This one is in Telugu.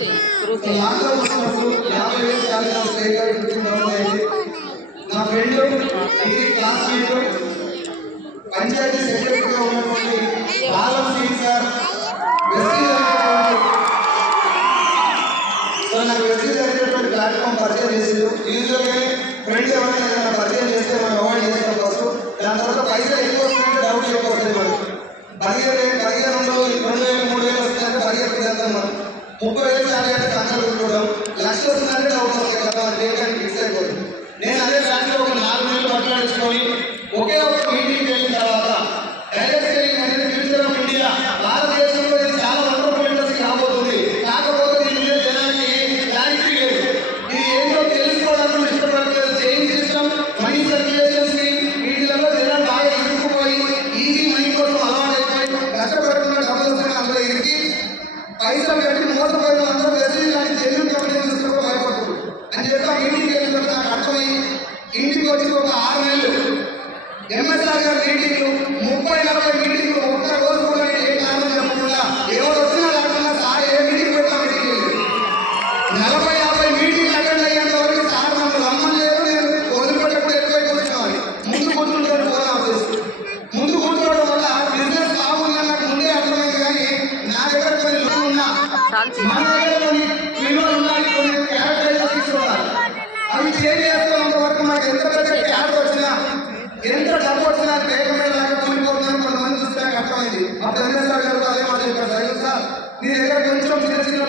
నా ఫ్రెండ్ డిగ్రీ క్లాస్మేట్ పంచాయతీ సెక్రటరీగా ఉన్నటువంటి బాలం సింగ్ సార్ నాకు వెస్టీ జరిగినటువంటి ప్లాట్ఫామ్ పరిచయం చేసిండు. యూజువల్గా ఫ్రెండ్స్ ఎవరైనా ఏదైనా పరిచయం చేస్తే మనం అవాయిడ్ చేస్తాం ఫస్ట్. దాని తర్వాత పైసలు ఎక్కువ వస్తుందంటే డౌట్ ఎక్కువ వస్తుంది. మనం 15,000 2,000 3,000 వస్తుందంటే పరిగెత్తుకుంటాం. మనం 30,000 శాలరీ అంటే సంఖ్యలు కూర్చోవడం, లక్ష వస్తుందంటే డౌట్ వస్తాయి కదా, మన దేనికి ఫిక్స్ అయిపోతుంది. నేను అదే బ్యాంక్లో ఒక 4 నెలలు మాట్లాడించుకొని ఒకే ఒక మీటింగ్కి వెళ్ళిన తర్వాత డైరెక్ట్ సెల్లింగ్ అనేది ఫ్యూచర్ ఆఫ్ ఇండియా, భారతదేశంలో ఇది చాలా వండర్ఫుల్ ఇండస్ట్రీ రాబోతుంది. కాకపోతే దీని మీద జనానికి క్లారిటీ లేదు. ఇది ఏంటో తెలుసుకోవడానికి ఇష్టపడలేదు. Change system, money circulation scheme, వీటిలలో జనాలు బాగా ఇరుక్కుపోయి ఈజీ మనీ కోసం అలవాటు అయిపోయి కష్టపడుతున్న డబ్బులు అందరూ ఇరికి పైసలు కట్టి మోసపోయిన అందరూ వెసిలి కానీ జెన్యున్ కంపెనీ కూడా భయపడుతుంది అని చెప్పి మీటింగ్కి వెళ్ళిన తర్వాత నాకు అర్థమయ్యి ఇంటికి వచ్చి ఒక 6 నెలలు ఎంఎస్ఆర్ గారి మీటింగ్లు 30-40 మీటింగ్లు ఒక్క రోజు కూడా ఏ కారణం చెప్పకుండా ఎవరు వచ్చినా లేకుండా సార్ ఏ మీటింగ్ పెట్టినా మీటింగ్ లేదు. 40-50 మీటింగ్లు అటెండ్ అయ్యేంత వరకు సార్ నన్ను రమ్మలేదు. నేను వదిలిపెట్టకుండా ఎక్కువ కూర్చోవాలి. ముందు కూర్చుంటాడు ఫోన్ ఆఫ్ చేసి. ముందు కూర్చోవడం వల్ల బిజినెస్ బాగుందని నాకు ముందే అర్థమైంది. కానీ నా దగ్గర కొన్ని లోన్ ఉన్నా మన దగ్గర కొన్ని విలువలు ఉన్నాయి, కొన్ని క్యారెక్టరైజేషన్స్ ఉండాలి. అవి చేంజ్ చేసుకున్నంత వరకు మనకు ఎంత పెద్ద క్యారెక్టర్ వచ్చినా ఎంత డబ్బు వచ్చినా పేపర్ లాగా కూలిపోతుందని కొంతమంది చూస్తే నాకు అర్థమైంది. అప్పుడు ఎంఎస్ఆర్ గారు అదే మాట చెప్పారు, సార్ నీ దగ్గర కొంచెం చిన్న చిన్న